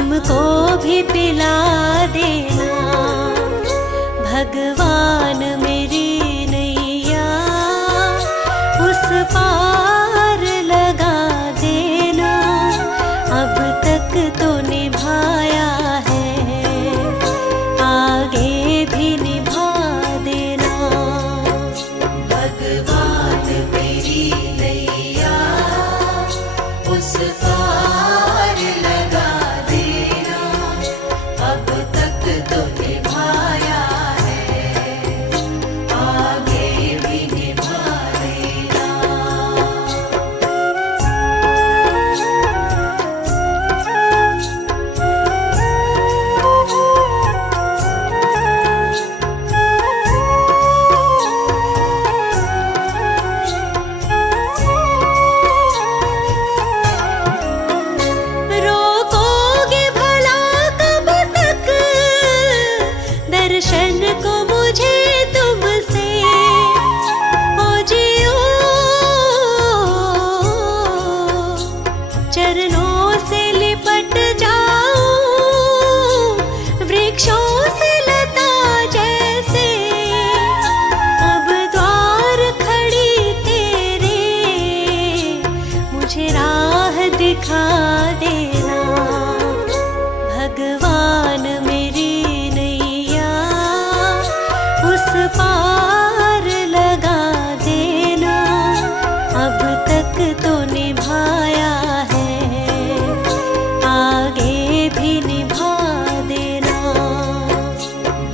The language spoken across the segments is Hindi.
हमको भी पिला देना। भगवान मेरी नैया उस पार लगा देना। अब तक तो निभाया है, आगे भी निभा देना। भगवान मेरी नैया उस पार लगा देना। अब तक तो निभाया है, आगे भी निभा देना। रोकोगे भला कब तक दर्शन को मुझे तुमसे? ओ जियो चरणों से लिपट जाऊं, वृक्षों से लता जैसे। अब द्वार खड़ी तेरे, मुझे राह दिखा देना। भगवान मेरी नैया उस पार लगा देना। अब तक तो निभाया है, आगे भी निभा देना।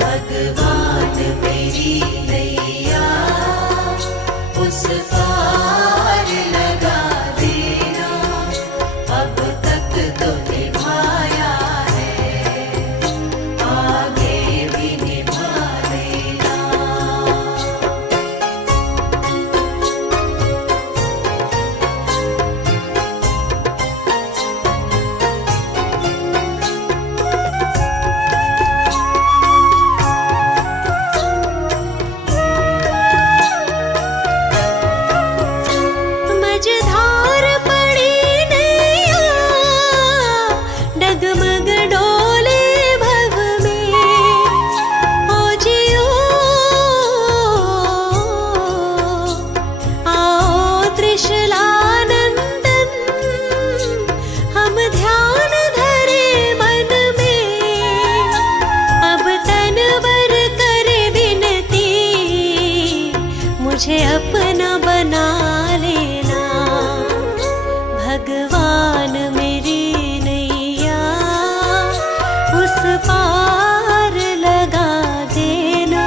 भगवान मेरी नैया उस पार लगा देना। अब तक तो निभाया है, आगे भी निभा देना। मझधार पड़ी नैया, डगमग डोले भव में। ओ जियो आओ त्रिशलानंदन, हम ध्यान धरे मन में। अब तनवर करे विनती, मुझे अपना बना लेना। भगवान मेरी नैया उस पार लगा देना।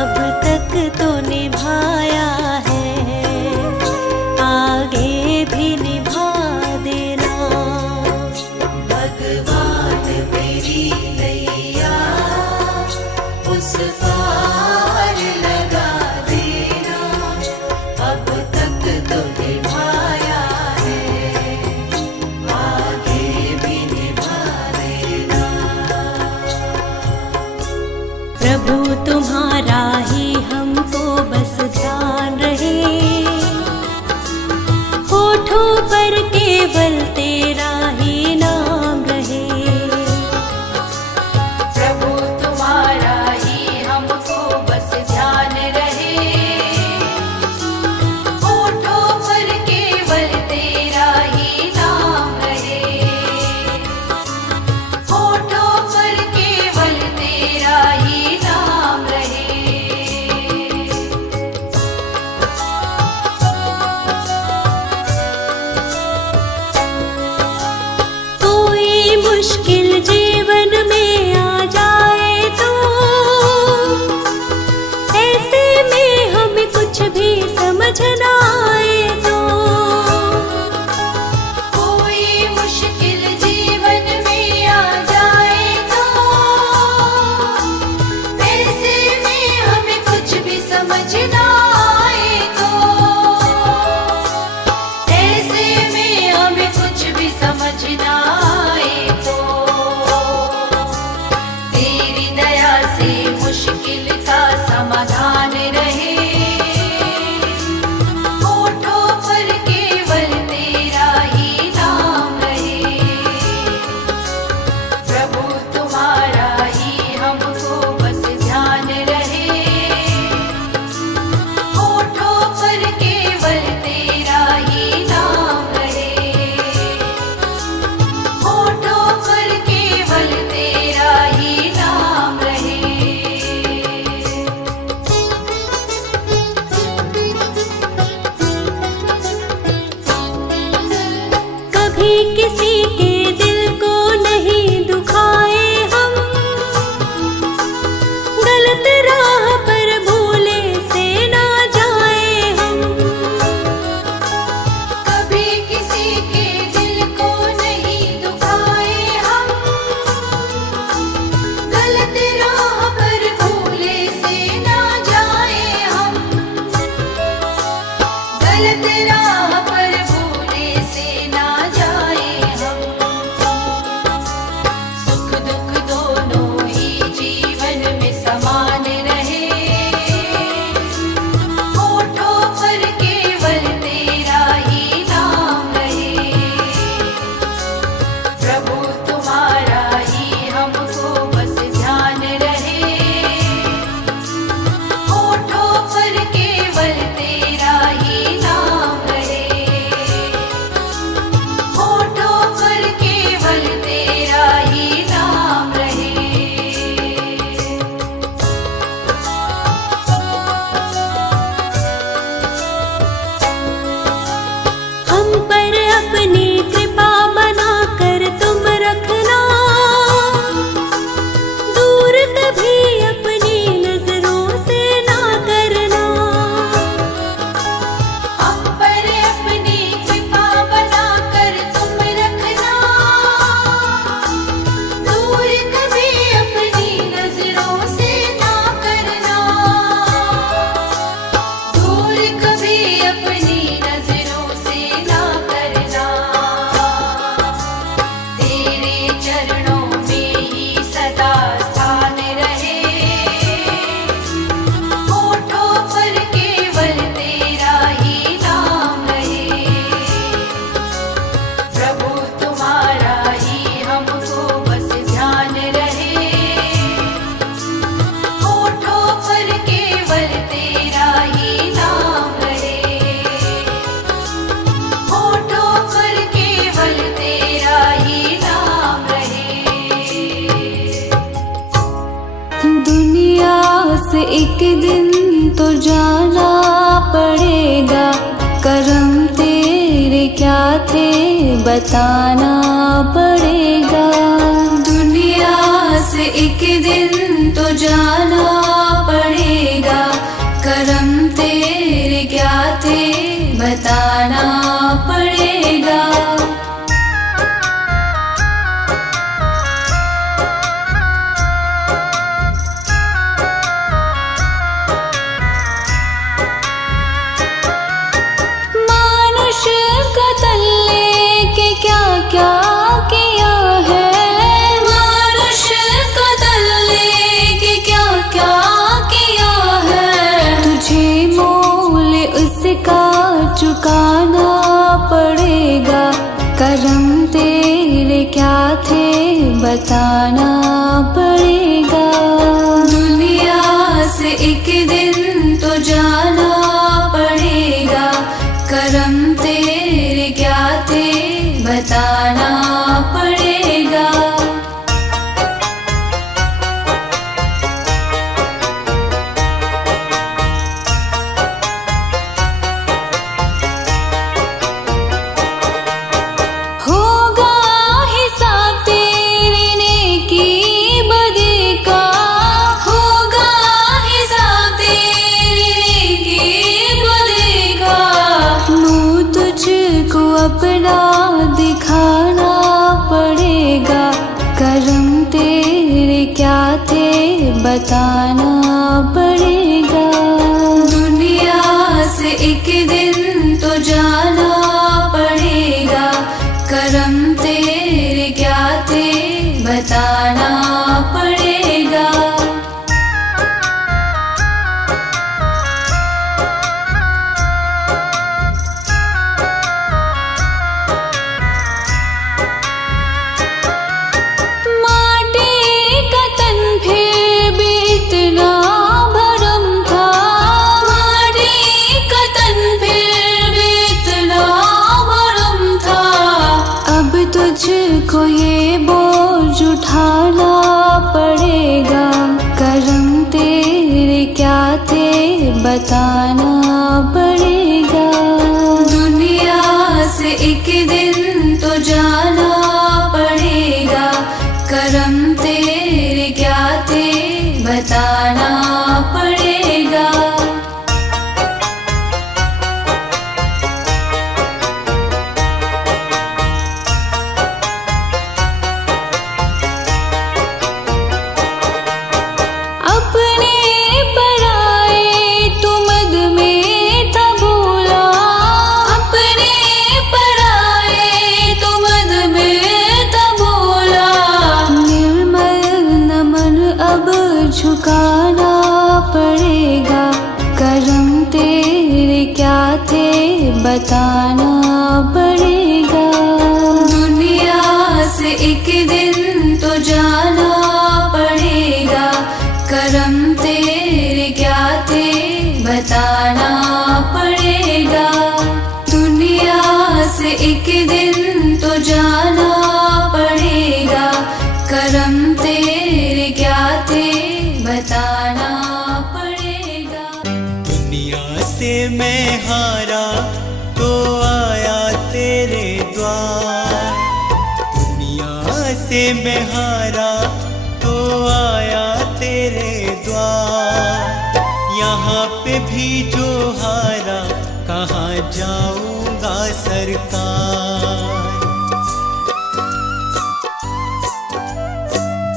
अब तक तो निभाया है, आगे भी निभा देना। भगवान मेरी नैया उस पार लगा देना। अब तक तो निभाया है, आगे भी निभा देना। प्रभु तुम्हारा ही हमको बस ध्यान रहे, होठों पर केवल तेरा ही नाम रहे। प्रभु तुम्हारा ही हमको बस ध्यान रहे, होठों पर केवल तेरा ही नाम रहे। होठों पर केवल तेरा ही नाम रहे। कोई मुश्किल जीवन में आ जाए तो ऐसे में हमें कुछ भी समझ ना आए तो। कोई मुश्किल जीवन में आ जाए तो ऐसे में हमें कुछ भी समझ ना आए तो। ऐसे में हमें कुछ भी समझ ना आए तो। प्रभु तुम्हारा ही हमको बस ध्यान रहे, होठों पर केवल तेरा ही नाम रहे, होठों पर केवल तेरा ही नाम रहे। हम पर अपनी कृपा बनाकर तुम रखना, दूर कभी अपनी नजरों से ना करना। हम पर अपनी कृपा बनाकर तुम रखना, दूर कभी अपनी नजरों से ना करना, दूर कभी अपनी नजरों से ना करना। तेरे चरणों में ही सदा स्थान रहे, होठों पर केवल तेरा ही नाम रहे, प्रभु तुम्हारा ही हमको बस ध्यान रहे, होठों पर केवल तेरा ही नाम रहे, होठों पर केवल तेरा ही नाम रहे। दुनिया से एक दिन तो जाना पड़ेगा, करम तेरे क्या थे बताना पड़ेगा। दुनिया से एक दिन तो जाना पड़ेगा, करम तेरे क्या थे बताना पड़ेगा। मानुष का तन लेके क्या क्या किया है, मानुष का तन लेके क्या क्या किया है। तुझे मोल उसका चुकाना पड़ेगा, करम तेरे क्या थे बताना पड़ेगा। दुनिया से एक दिन तो जाना पड़ेगा, करम तेरे क्या थे बताना पड़ेगा। होगा हिसाब तेरे नेकी बदी का, होगा हिसाब तेरे नेकी बदी का। मुँह तुझको अपना दिखाना पड़ेगा, करम तेरे क्या थे बताना पड़ेगा। दुनिया से एक दिन तो जाना पड़ेगा, करम तेरे क्या थे बताना पड़ेगा। माटी का तन फिर भी इतना दिन तो जाना पड़ेगा, करम तेरे क्या थे बताना पड़ेगा। दुनिया से एक दिन तो जाना पड़ेगा, करम तेरे क्या थे बताना पड़ेगा। दुनिया से मैं हारा तो आया तेरे द्वार, दुनिया से मैं हारा तो आया तेरे द्वार। यहाँ पे भी जो हारा कहाँ जाऊँगा सरकार।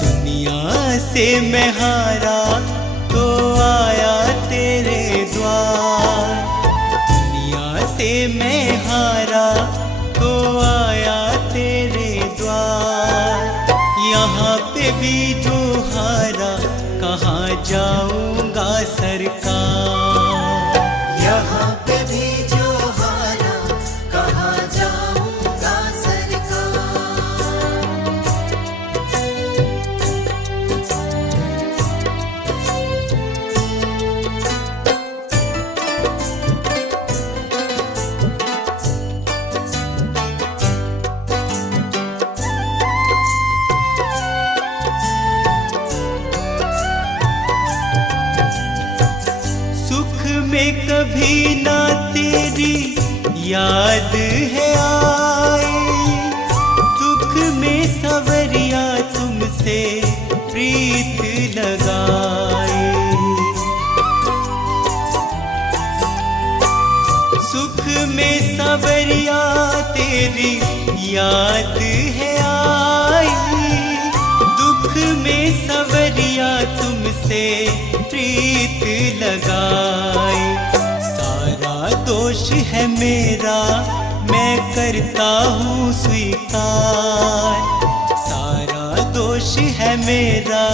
दुनिया से मैं हारा तो आया तेरे द्वार, दुनिया से मैं हारा तो आया तेरे द्वार। यहाँ पे भी जो हारा कहाँ जाऊँगा सरकार। यहाँ पे भी जो हारा कहाँ जाऊँगा सरकार। सुख में कभी ना तेरी याद है आई, दुख में सवरिया तुमसे प्रीत लगाई। सुख में सवरिया तेरी याद है आई, दुख में सवरिया तुमसे प्रीत लगाई। सारा दोष है मेरा मैं करता हूँ स्वीकार, सारा दोष है मेरा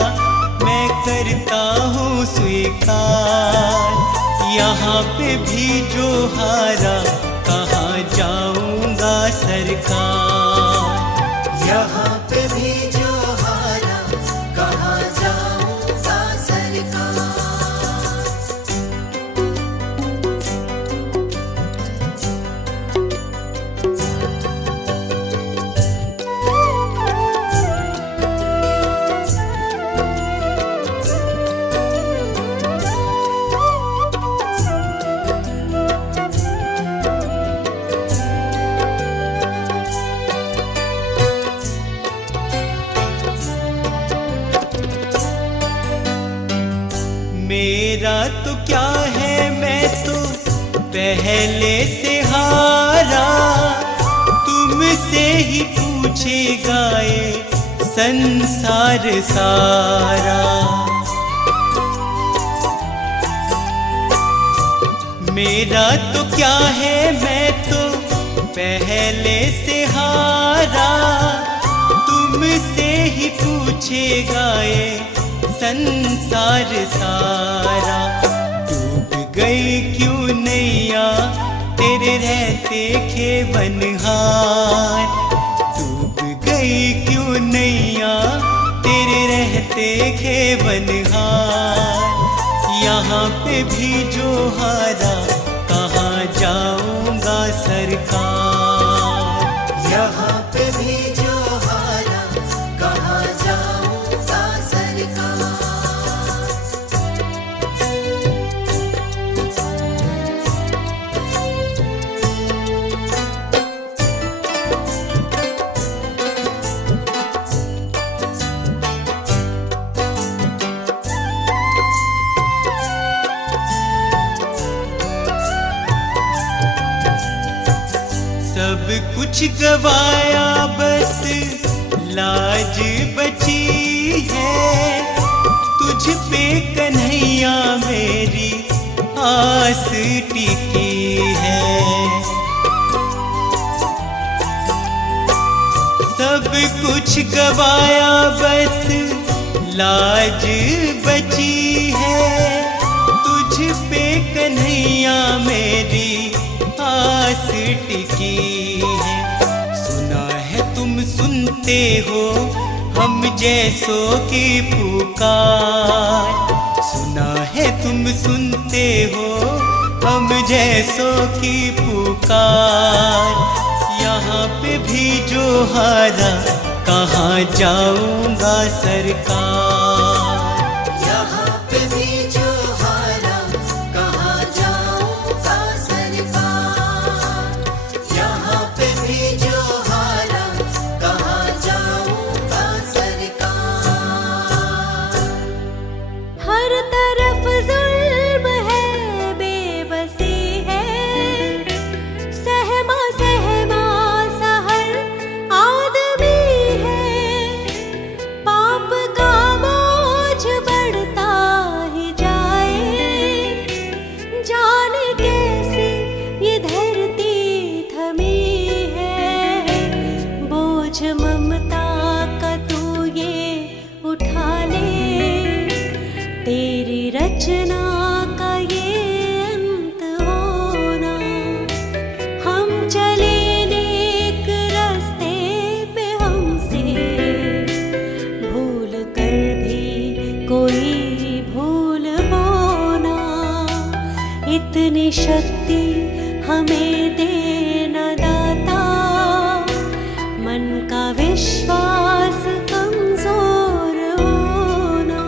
मैं करता हूँ स्वीकार। यहाँ पे भी जो हारा कहाँ जाऊँगा सरकार। यहाँ पे भी जो हारा कहाँ जाऊँगा सरकार। मेरा तो क्या है मैं तो पहले से हारा, तुमसे ही पूछेगा ये संसार सारा। मेरा तो क्या है मैं तो पहले से हारा, तुमसे ही पूछेगा ये संसार सारा। डूब गई क्यों नैया तेरे रहते खेवनहार, डूब गई क्यों नैया तेरे रहते खेवनहार। यहाँ पे भी जो हारा कहाँ जाऊँगा सरकार। यहाँ पे भी जो हारा कहाँ जाऊँगा सरकार। सब कुछ गवाया बस लाज बची है, तुझ पे कन्हैया मेरी आस टिकी है। सब कुछ गवाया बस लाज बची है, तुझ पे कन्हैया मेरी आस टिकी है। सुना है तुम सुन सुनते हो हम जैसों की पुकार। सुना है तुम सुनते हो हम जैसों की पुकार। यहाँ पे भी जो हारा कहाँ जाऊंगा सरकार। यहाँ पे भी जो हारा कहाँ जाऊंगा सरकार। यहाँ पे भी जो हारा कहाँ जाऊंगा सरकार। हर तरफ जुल्म है, बेबसी है, सहमा सहमा सा हर आदमी है। पाप का बोझ बढ़ता ही जाए, जाने कैसे ये धरती थमी है। बोझ ममता का तू ये उठा ले, तेरी रचना का ये अंत होना। हम चले नेक रास्ते पे, हमसे भूल कर भी कोई भूल होना। इतनी शक्ति हमें देना दाता, मन का विश्वास कमजोर होना।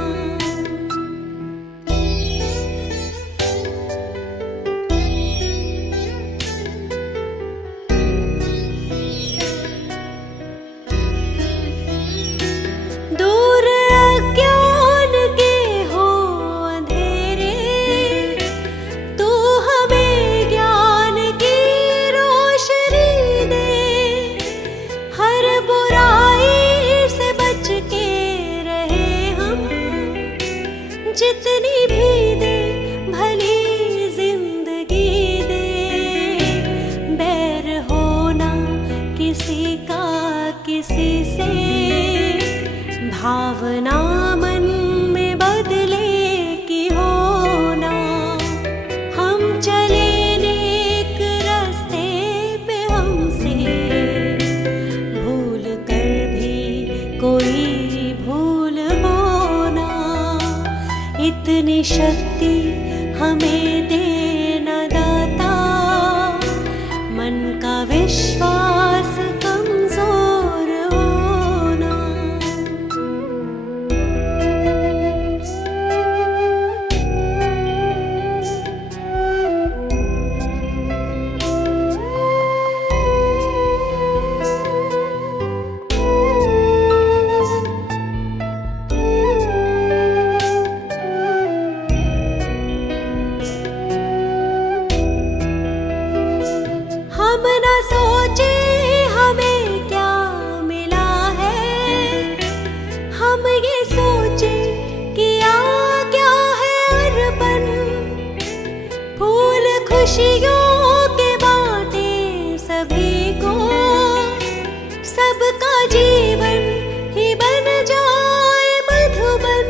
दूर अज्ञान के हो अंधेरे, तू हमें ज्ञान की रोशनी दे। हर बुराई से बच के रहे हम, जितनी भी दे भली जिंदगी दे। बैर होना किसी का किसी से, भावना मन में बदले की होना। हम चले नेक रास्ते पे, हमसे भूल कर भी कोई भूल होना। इतनी शक्ति हमें देना दाता, मन का विश्वास कमजोर होना। हम न सोचे हमें क्या मिला है, हम ये सोचे किया क्या है अर्पण। फूल खुशियों के बांटे सभी को, सबका जीवन ही बन जाए मधुबन।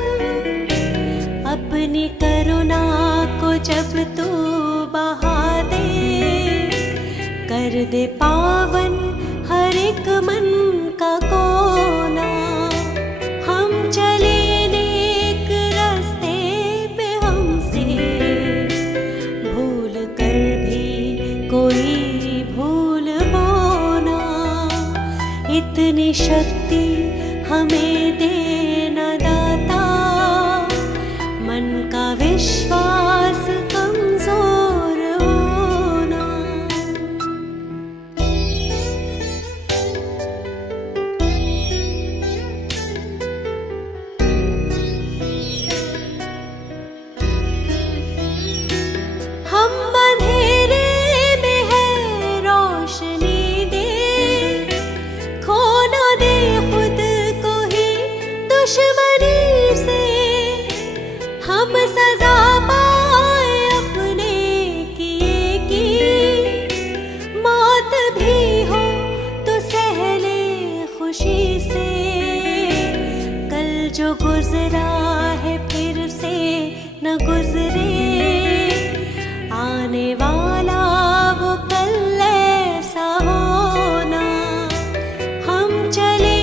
अपनी करुणा को जब तू बहा दे, कर दे पावन हर एक मन का कोना। हम चले नेक रास्ते पे, हमसे भूल कर भी कोई भूल होना। इतनी शक्ति हमें देना दाता, मन का विश्वास कमजोर होना। हम अंधेरे में है रोशनी दे, खो ना दे खुद को ही दुश्मनी से। हम सजा पाए अपने किए की, मौत भी हो तो सह ले खुशी से। कल जो गुजरा है फिर से न गुजरे, आने वाला वो कल ऐसा होना। हम चले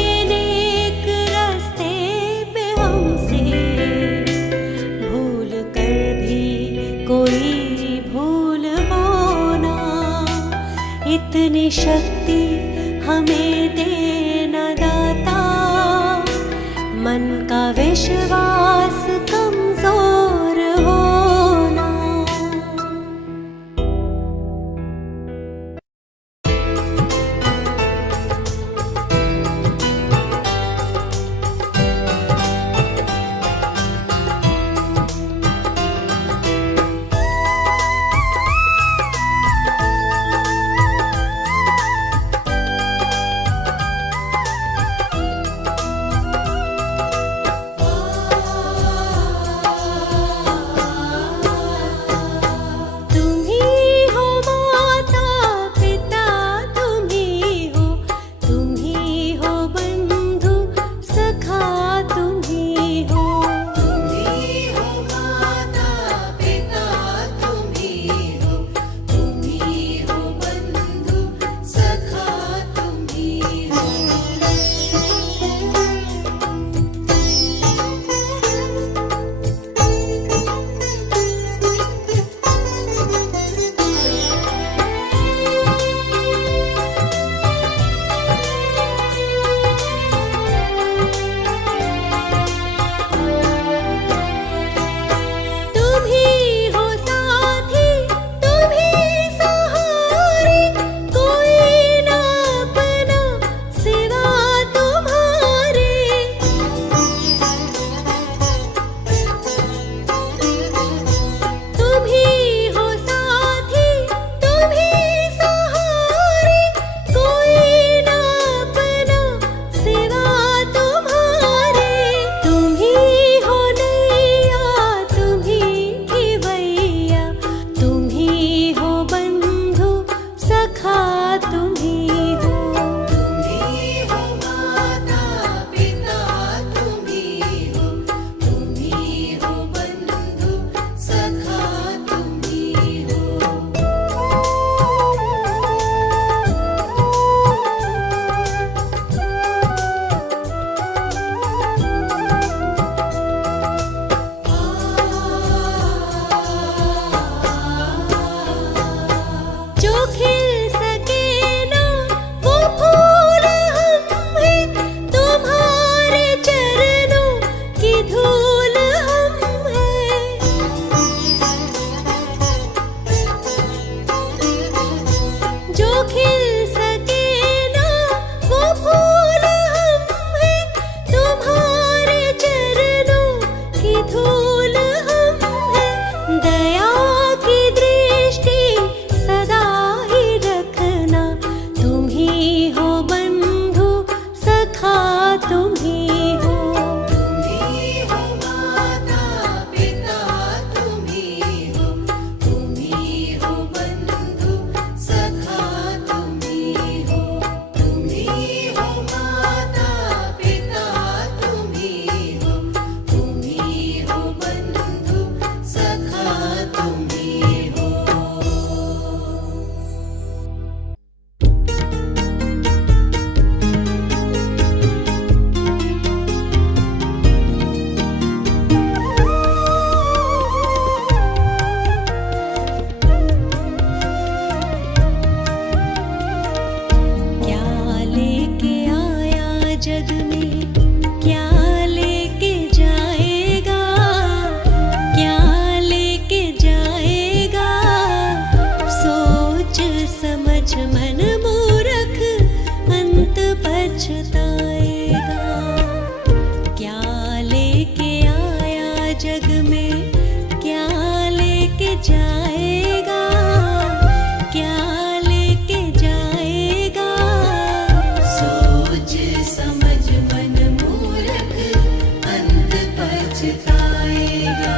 पछताएगा।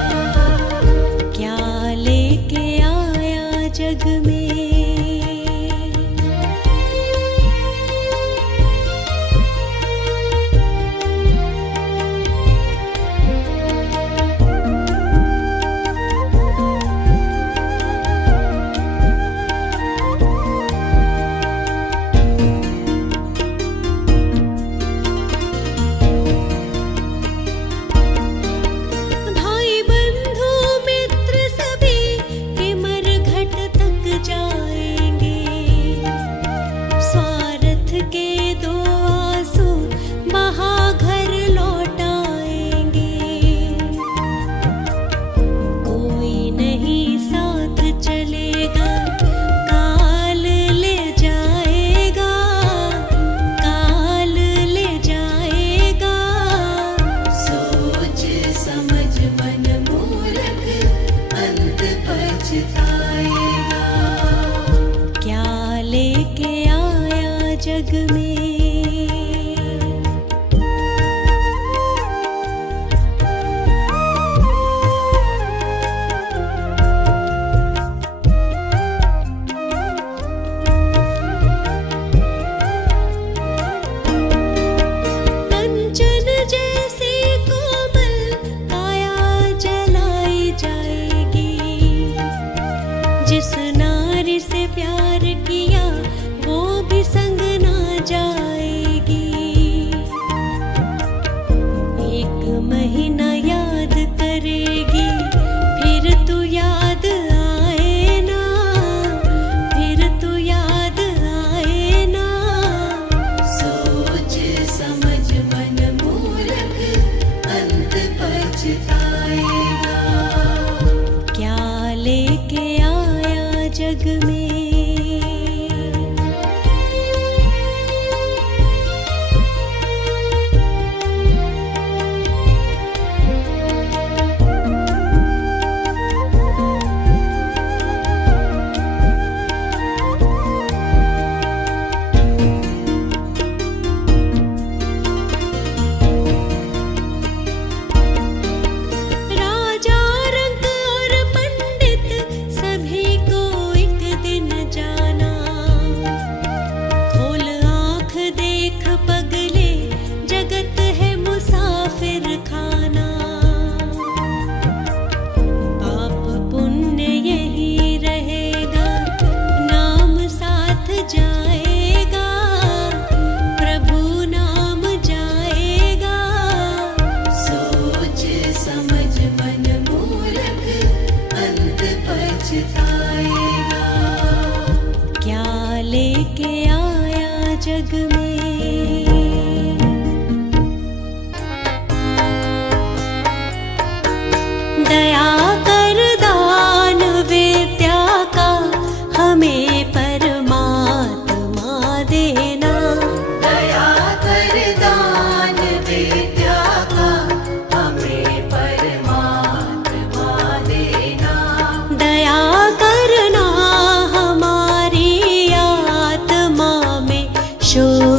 क्या लेके आया जग में जग में कंचन जैसे कोमल काया जलाई जाएगी। जिस नारी से प्यार किया वो भी संग ना जाएगी। एक महीना याद करेगी फिर तू याद आए ना, फिर तू याद आए ना। सोच समझ मन मूर्ख अंत पछताएगा। क्या लेके आया जग में क्या लेके आया जग में। दया कर दान विद्या का हमें परमात्मा देना। दया कर दान विद्या का हमें परमात्मा देना। दया करना हमारी आत्मा में शोर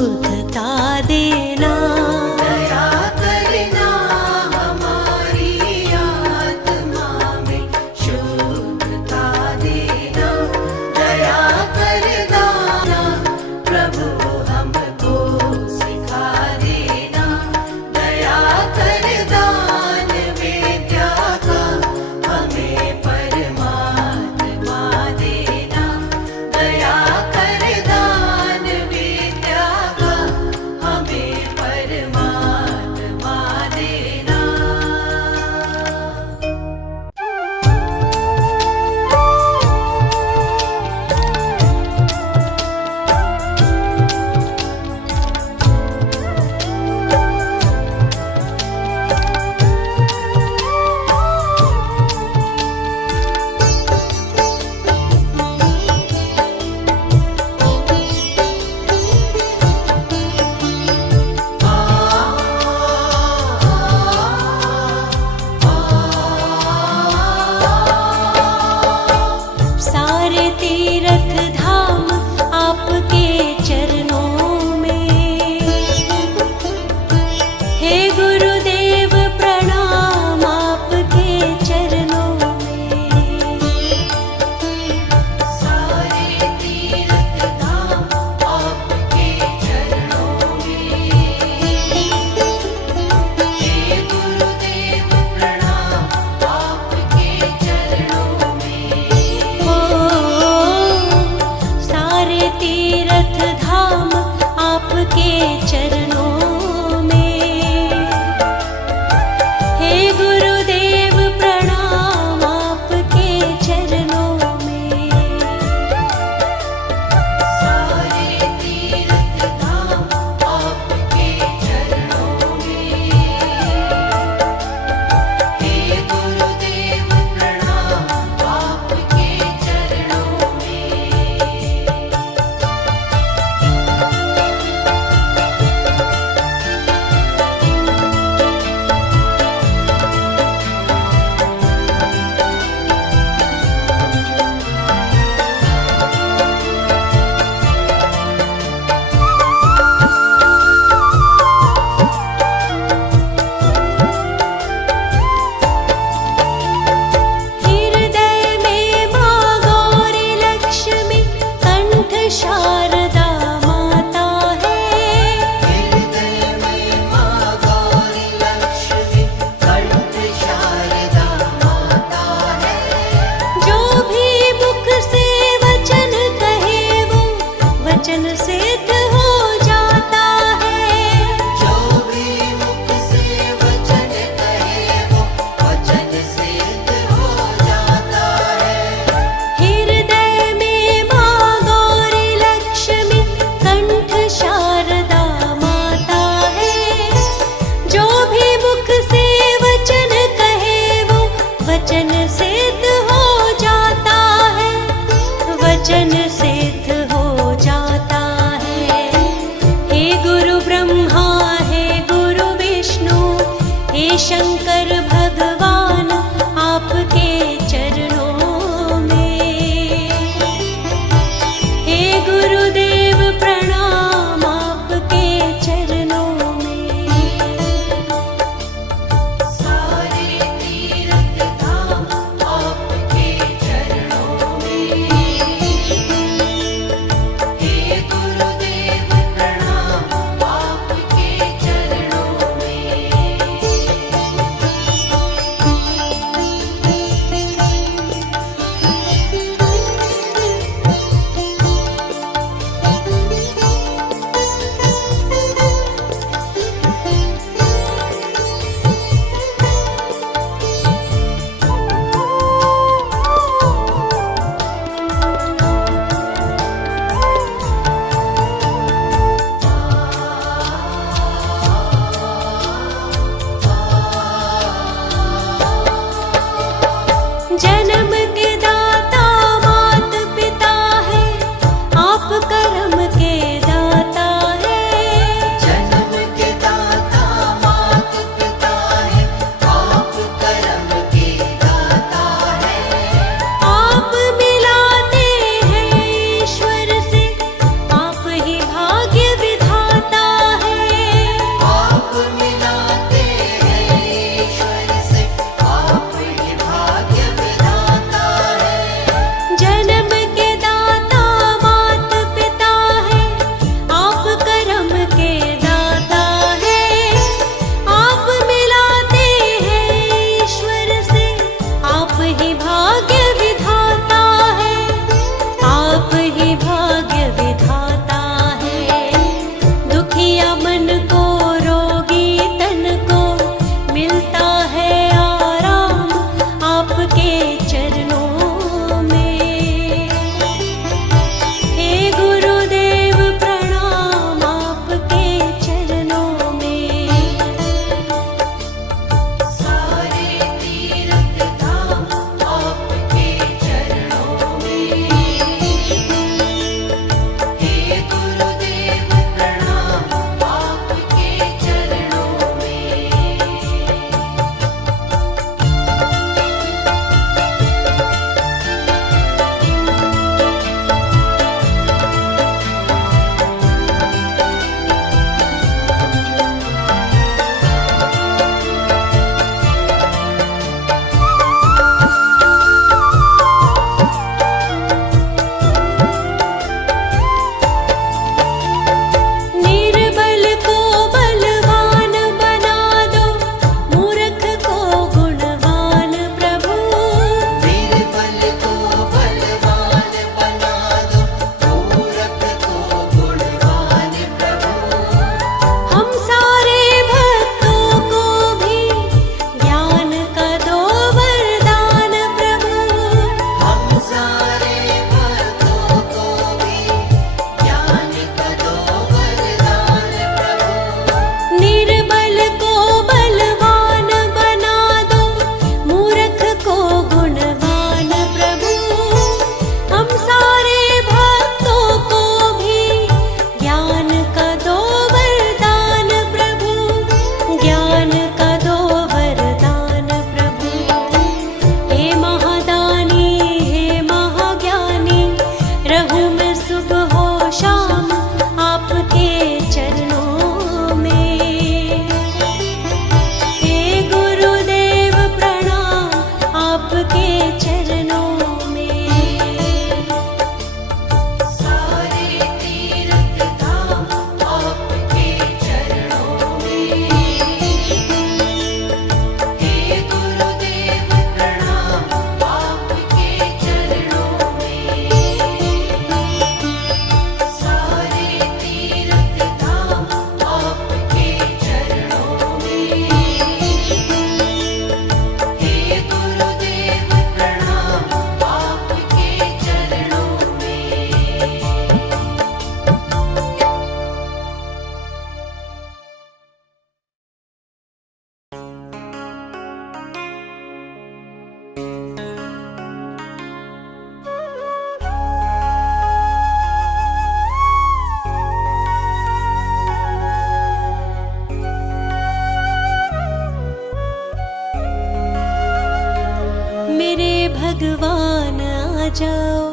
भगवान आ जाओ,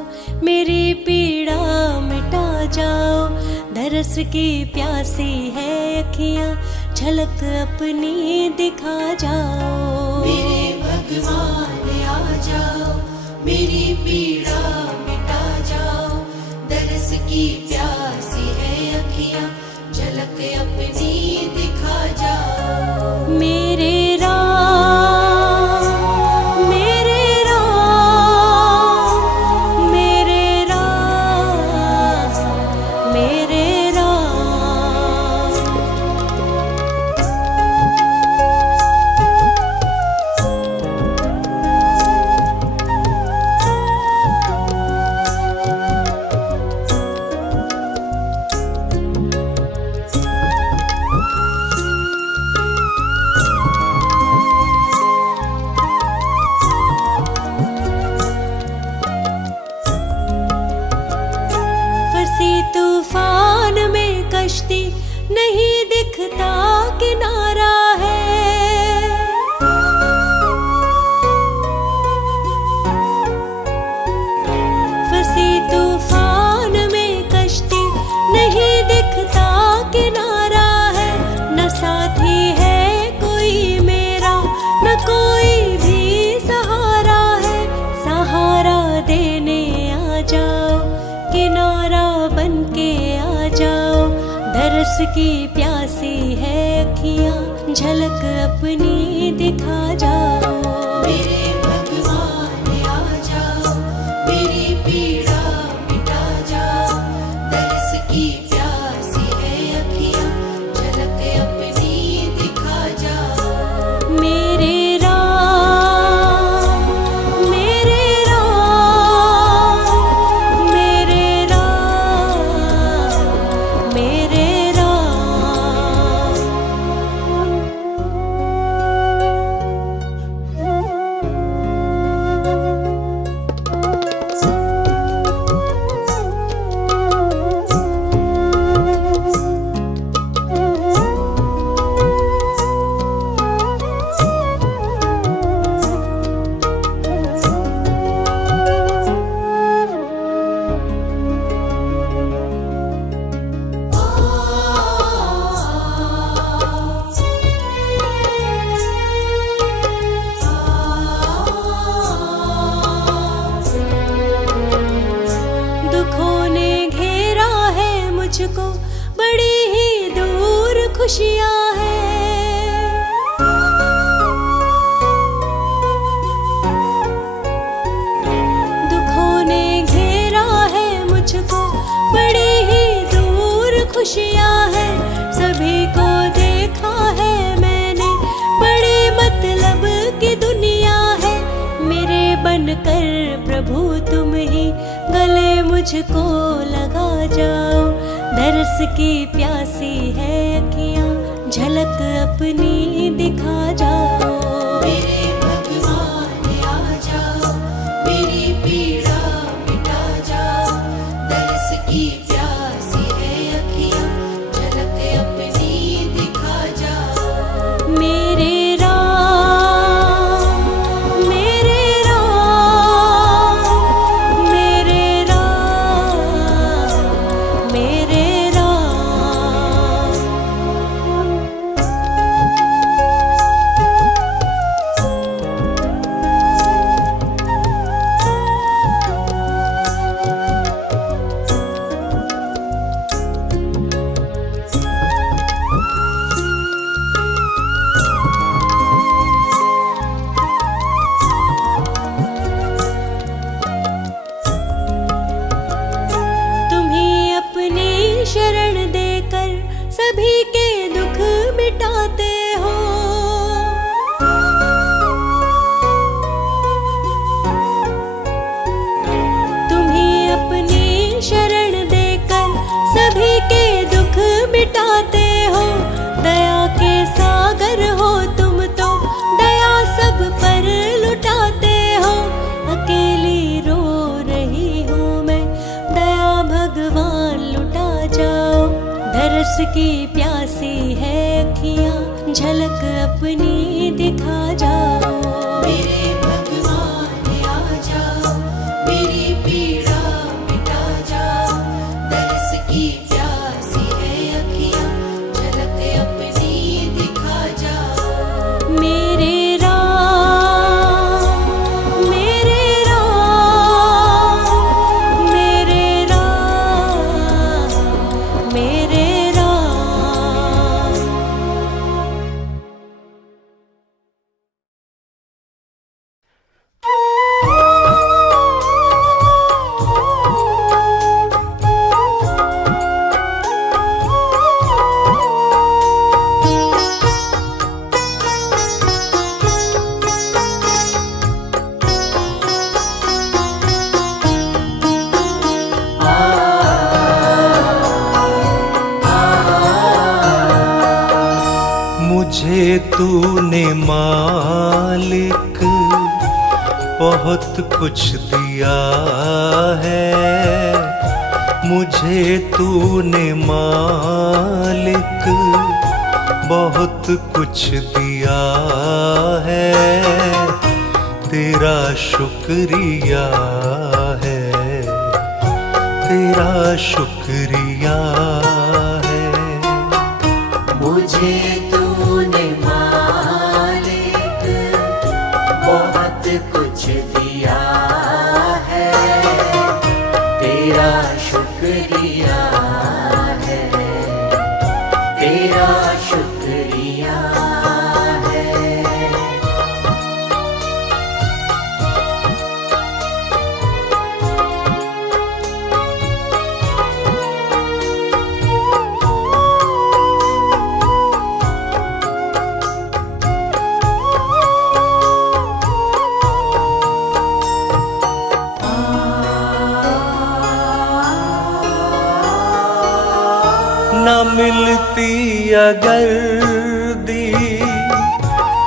मेरी पीड़ा मिटा जाओ। दरस की प्यासी है अखियाँ, झलक अपनी दिखा जाओ। मेरे भगवान आ जाओ, मेरी पीड़ा मिटा जाओ। दरस की प्यासी है अखियाँ, झलक अपनी दिखा जाओ। मेरे राम, मेरे राम, मेरे राम, मेरे राम। फंसी तूफान में कश्ती, नहीं दिखता किनारा है। फंसी तूफान में कश्ती, नहीं दिखता किनारा है। न साथी है कोई मेरा, न कोई भी सहारा है। सहारा देने आ जाओ, किनारा बन के आ जाओ। दरस की प्यासी है अखियाँ, झलक अपनी दिखा जाओ। मेरे भगवान आ जाओ, मेरी पीड़ा मिटा जाओ। दरस की प्यासी है अखियाँ, झलक अपनी दिखा जाओ। मेरे राम, मेरे राम, मेरे राम, मेरे राम। दुखों ने घेरा है मुझको, बड़ी ही दूर खुशियाँ हैं। दुखों ने घेरा है मुझको, बड़ी ही दूर खुशियाँ हैं। सभी को देखा है मैंने, बड़ी मतलब की दुनिया है। मेरे बनकर प्रभु तुम ही गले मुझको लगा जाओ। दरस की प्यासी है अखियाँ, झलक अपनी दिखा जाओ। मेरे भगवान आ जाओ, मेरी पीड़ा मिटा जाओ। दरस की प्यासी है अखियाँ, झलक अपनी दिखा जाओ। मेरे राम, मेरे राम, मेरे राम, मेरे राम। तुम्हीं अपनी शरण देकर सभी के दुख मिटाते हो। तुम्हीं अपनी शरण देकर सभी के दुख मिटाते हो। दया के सागर हो तुम तो, दया सब पर लुटाते हो। अकेली रो रही हूँ मैं, दया भगवान लुटा जाओ। दरस की प्यासी है अखियाँ, झलक अपनी दिखा जाओ। मेरे भगवान आ जाओ, तूने मालिक बहुत कुछ दिया है, मुझे तूने मालिक बहुत कुछ दिया है। तेरा शुक्रिया है, तेरा शुक्रिया है। मुझे तूने मालिक बहुत कुछ दिया है, तेरा शुक्रिया है, तेरा शुक्रिया है। न मिलती अगर दी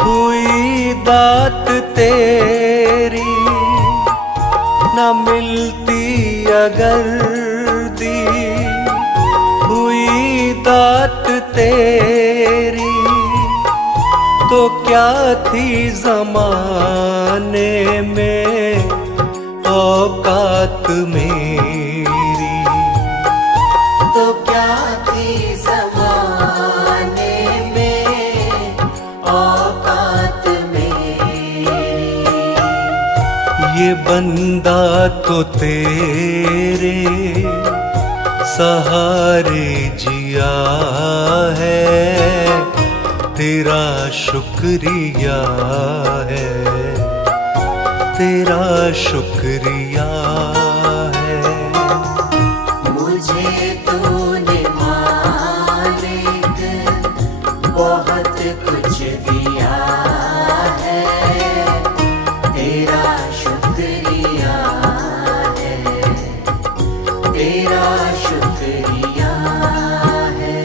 हुई दात तेरी, न मिलती अगर दी हुई दात तेरी, तो क्या थी ज़माने में औकात मेरी। तो क्या थी ज़माने में औकात मेरी। ये बंदा तो तेरे सहारे जिया है, तेरा शुक्रिया है, तेरा शुक्रिया है। मुझे तूने मालिक बहुत कुछ दिया है, तेरा शुक्रिया है, तेरा शुक्रिया है।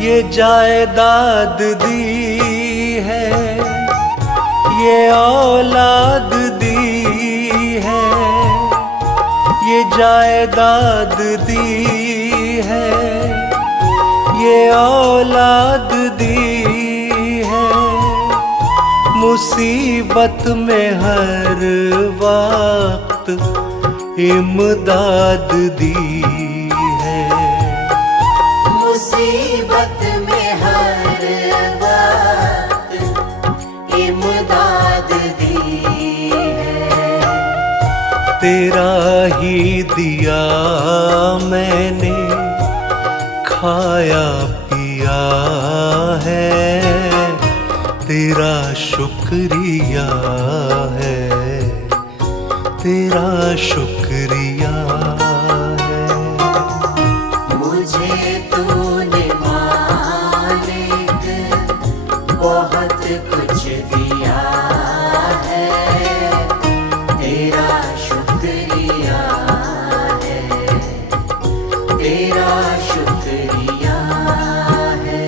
ये जायदाद दी है, ये औलाद दी है, ये जायदाद दी है, ये औलाद दी है। मुसीबत में हर वक्त इमदाद दी है। मुसीबत में हर वक्त इमदाद दी है। तेरा ही दिया मैंने खाया पिया है, तेरा शुक्रिया है, तेरा शुक्रिया है। मुझे तूने मालिक बहुत कुछ दिया है, तेरा शुक्रिया है, तेरा शुक्रिया है।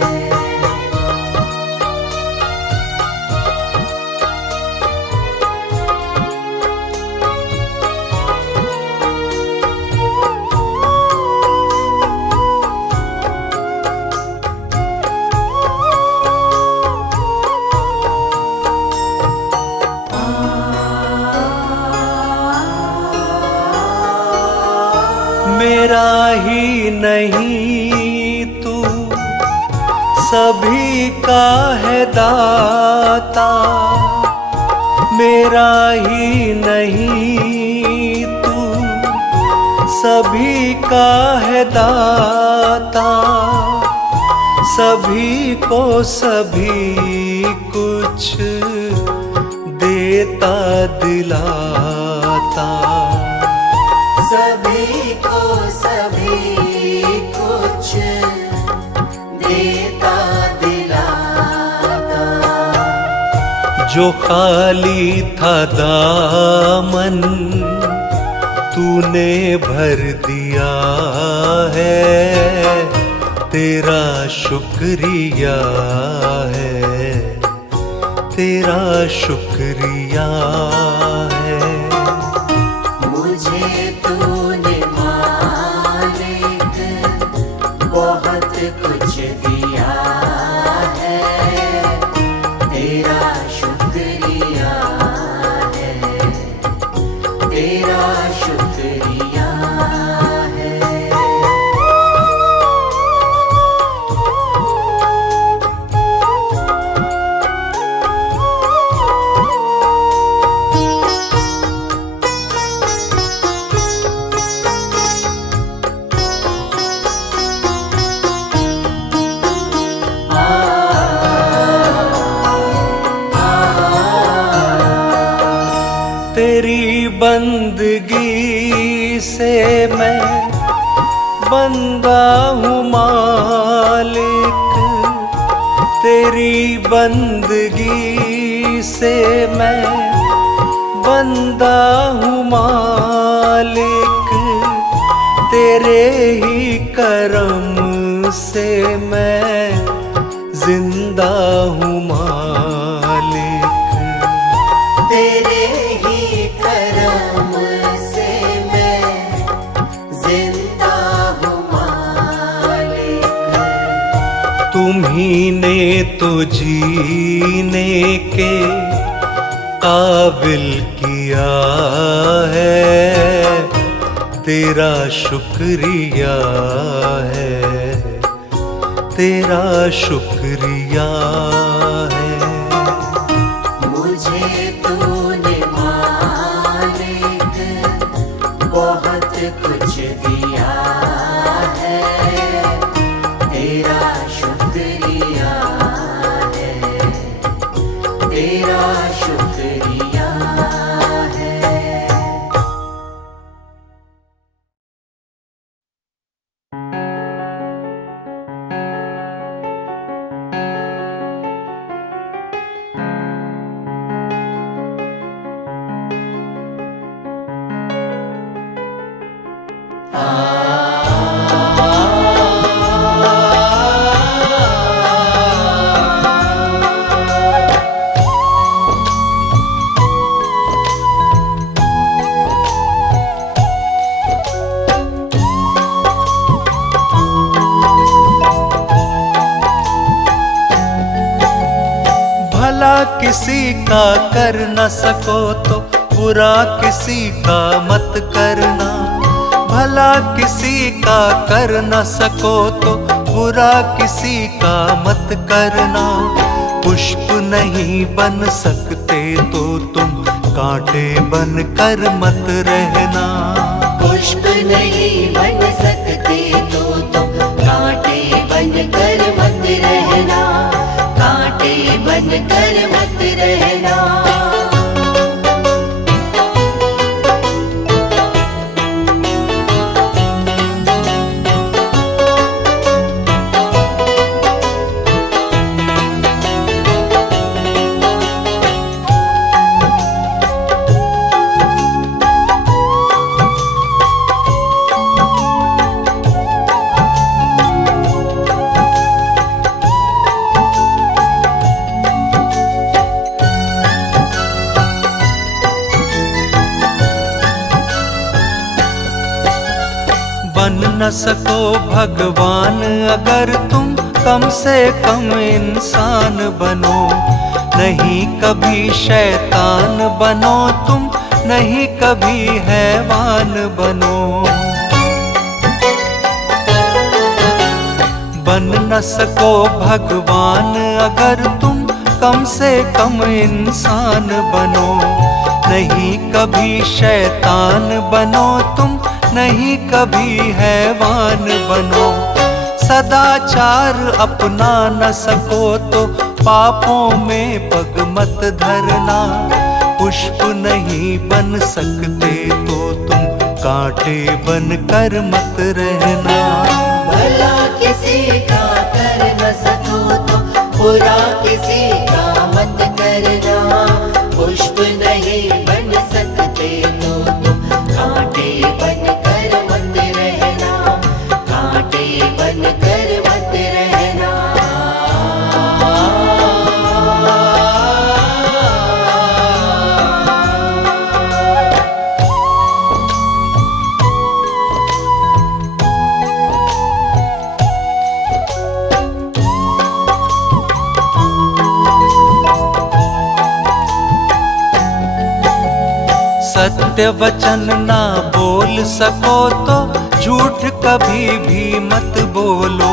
मेरा ही नहीं तू सभी का है दाता, मेरा ही नहीं तू सभी का है दाता। सभी को सभी कुछ देता दिलाता। दाता। सभी को सभी कुछ देता दिलाता। जो खाली था दामन तूने भर दिया है, तेरा शुक्रिया है, तेरा शुक्रिया है। मुझे तूने मालिक बहुत कुछ दिया है, तेरा शुक्रिया है, तेरा शुक्रिया है। तेरी बंदगी से मैं बंदा हूँ मालिक, तेरी बंदगी से मैं बंदा हूँ मालिक, तेरे ही करम से मैं जिंदा हूँ मालिक। तेरे ही करम से मैं जिंदा हूँ मालिक। तुम्ही ने तो जीने के काबिल किया है, तेरा शुक्रिया है, तेरा शुक्रिया है। मुझे तूने मालिक बहुत कुछ दिया है, तेरा शुक्रिया है, तेरा शुक्रिया है। भला किसी का कर न सको तो बुरा किसी का मत करना, भला किसी का कर न सको तो बुरा किसी का मत करना। पुष्प नहीं बन सकते तो तुम कांटे बन कर मत रहना। पुष्प नहीं बन सकते तो तुम कांटे बन कर मत रहना, कांटे बन कर मत रहना। बन न सको भगवान अगर तुम कम से कम इंसान बनो, नहीं कभी शैतान बनो तुम, नहीं कभी हैवान बनो। बन न सको भगवान अगर तुम कम से कम इंसान बनो, नहीं कभी शैतान बनो तुम, नहीं कभी हैवान बनो। सदाचार अपना न सको तो पापों में पग मत धरना, पुष्प नहीं बन सकते तो तुम कांटे बन कर मत रहना। भला किसी का कर न सको तो बुरा किसी का मत करना। पुष्प नहीं बन सकते तो तुम कांटे बन कर मत रहना। कांटे बन कर मत रहना। सत्य वचन ना बोल सको तो झूठ कभी भी मत बोलो।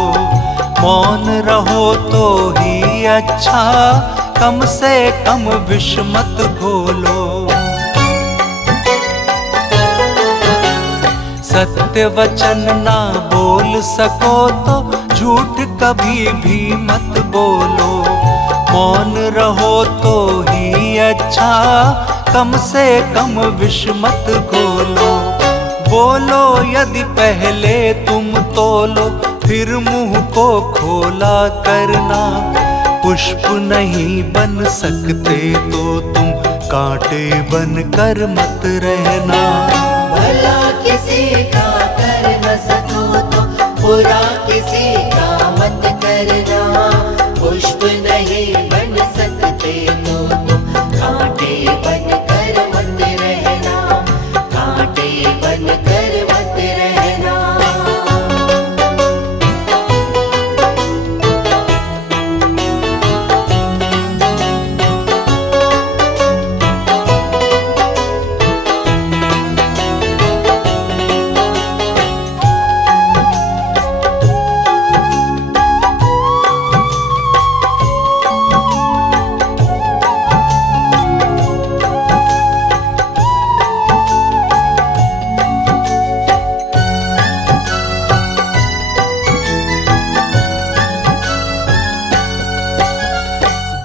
मौन रहो तो ही अच्छा, कम से कम विष मत घोलो। सत्य वचन ना बोल सको तो झूठ कभी भी मत बोलो। मौन रहो तो ही अच्छा, कम से कम विष मत घोलो। बोलो यदि पहले तुम तोलो, फिर मुंह को खोला करना। पुष्प नहीं बन सकते तो तुम कांटे बन कर मत रहना। भला किसी का कर न सको तो बुरा किसी का मत करना। पुष्प नहीं बन सकते तो तुम कांटे बन कर मत रहना। कांटे बन कर मत रहना।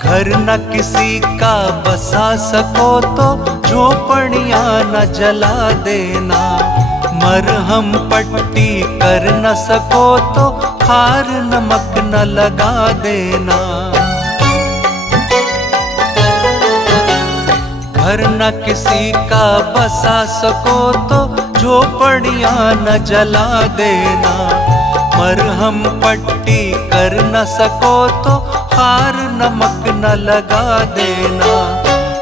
घर न किसी का बसा सको तो झोपड़ियां न जला देना। मरहम पट्टी कर न सको तो खार नमक न लगा देना। घर न किसी का बसा सको तो झोपड़ियां न जला देना। मरहम पट्टी कर न सको तो खार नमक न लगा देना।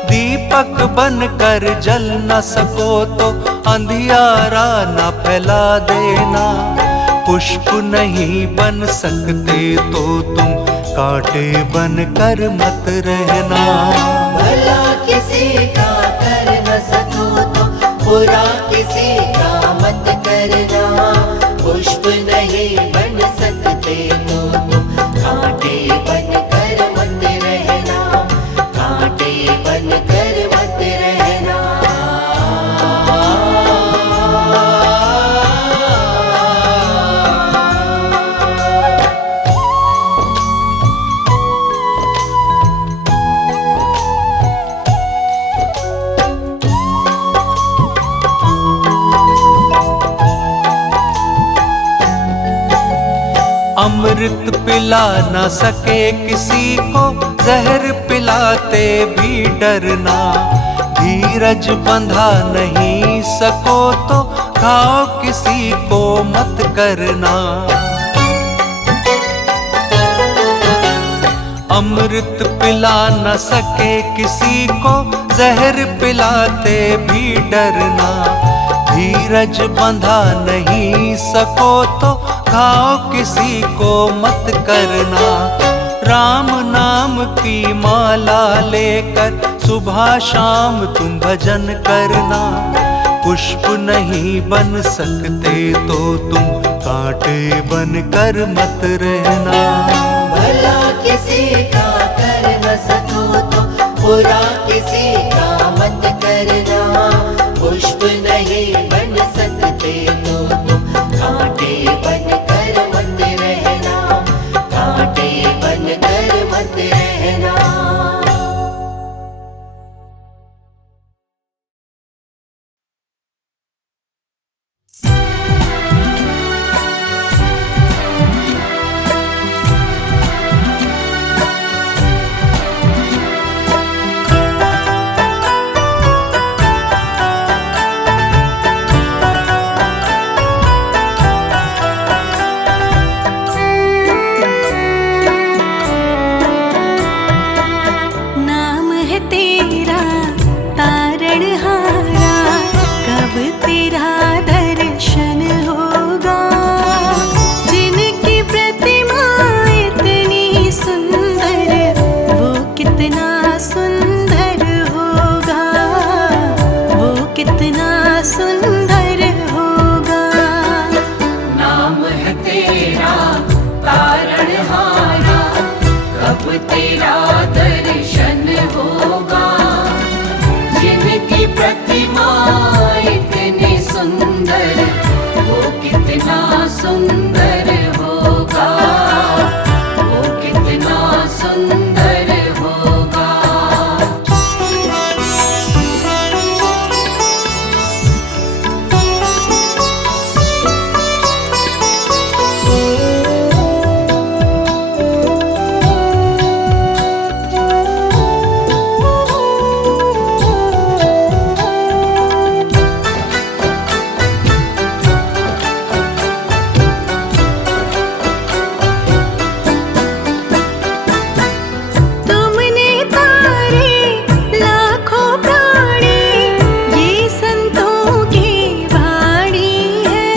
दीपक बन कर जल न सको तो अंधियारा न फैला देना। पुष्प नहीं बन सकते तो तुम कांटे बन कर मत रहना। भला किसी का कर न सको तो बुरा किसी का मत करना। पुष्प नहीं बन सकते तो तुम कांटे बन कर मत रहना। कांटे बन कर मत रहना। अमृत पिला न सके किसी को, जहर पिलाते भी डरना। धीरज बंधा नहीं सको तो घाव किसी को मत करना। अमृत पिला न सके किसी को, जहर पिलाते भी डरना। धीरज बंधा नहीं सको तो घाव किसी को मत करना। राम नाम की माला लेकर सुबह शाम तुम भजन करना। पुष्प नहीं बन सकते तो तुम कांटे बन कर मत रहना। भला किसी का कर न सको तो बुरा किसी का मत करना। पुष्प नहीं बन सकते तो तुम कांटे बन कर मत रहना। कांटे बन कर मत रहना। सुंदर होगा, वो कितना सुंदर होगा। तुमने तारे लाखों प्राणी, ये संतों की वाणी है,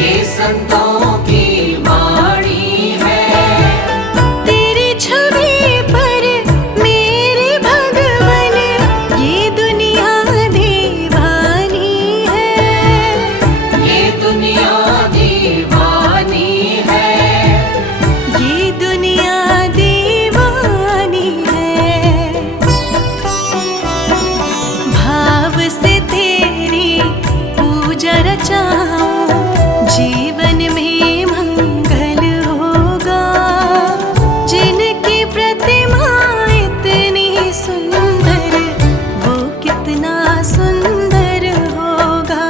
ये संतों की वाणी है। तेरी छवि पर मेरे भगवन, ये दुनिया दीवानी है, ये दुनिया दीवानी है, ये दुनिया दीवानी है। भाव से तेरी पूजा रचाऊं, जीवन में मंगल होगा। जिनकी प्रतिमा इतनी सुंदर, वो कितना सुंदर होगा,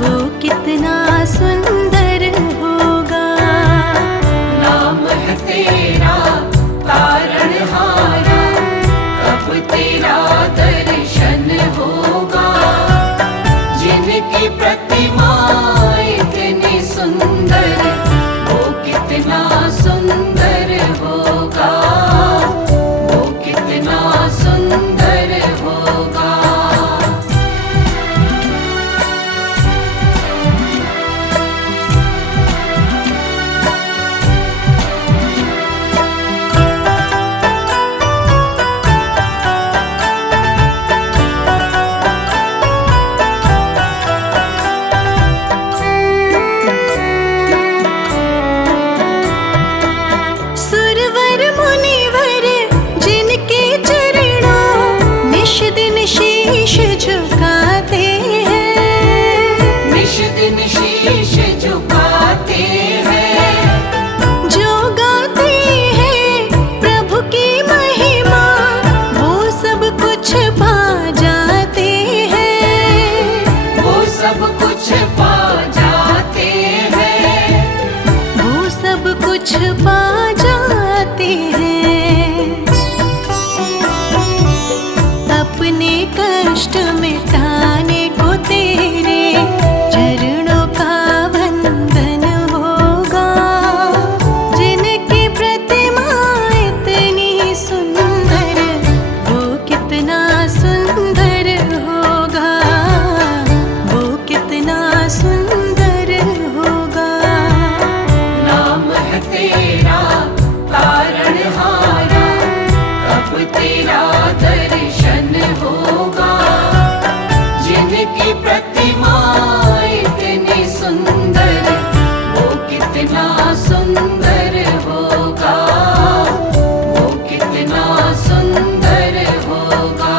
वो कितना सुंदर होगा। नाम है तेरा तारणहारा, कब तेरा दर्शन होगा। जिनकी प्रतिमा इतनी सुंदर, वो कितना सुंदर होगा, वो कितना सुंदर होगा। सुरवर मुनिवर जिनके चरणों निश दिन शीश झुकाते हैं, निश दिन शीश झुकाते हैं। जो गाते हैं प्रभु की महिमा, वो सब कुछ पा जाते हैं, वो सब कुछ पा जाते हैं, वो सब कुछ पा जाते हैं। अपने कष्ट मिटाने को तेरे चरणों का वंदन होगा। जिनकी प्रतिमा इतनी सुंदर, वो कितना सुंदर होगा, वो कितना सुंदर होगा। नाम है तेरा तारणहारा, कब तेरा दर्शन होगा। जिनकी प्रतिमा इतनी सुंदर, वो कितना सुंदर होगा, वो कितना सुंदर होगा।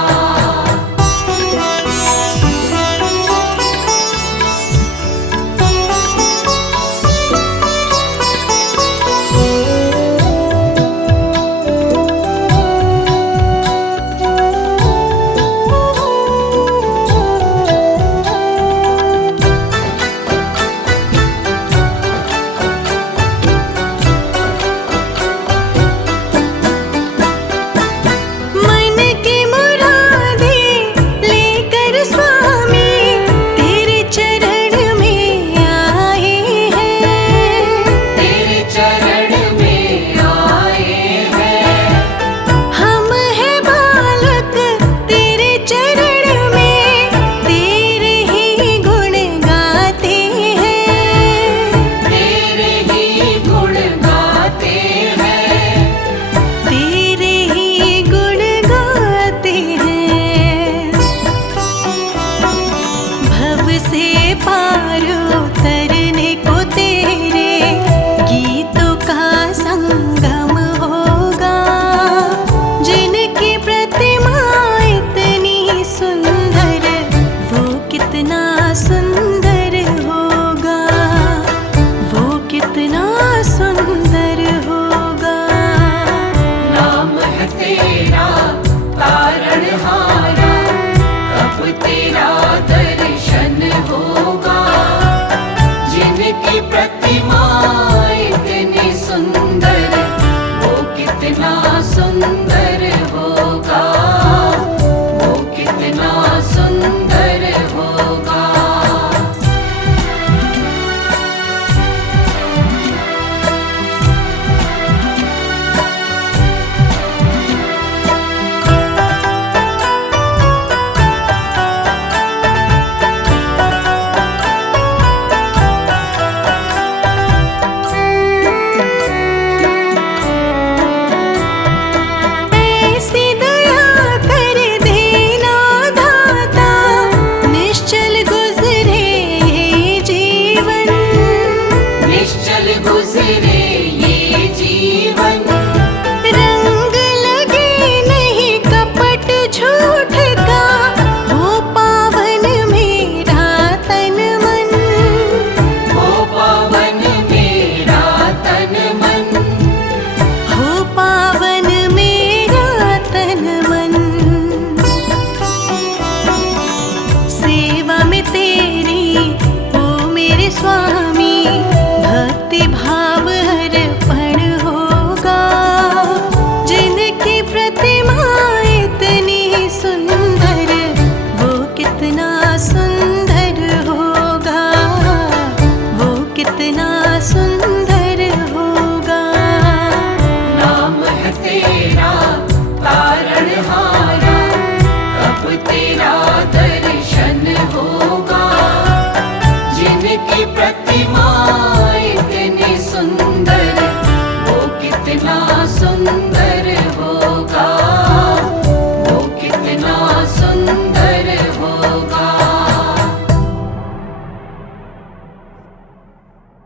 कितना सुंदर होगा। तेरा तारणहार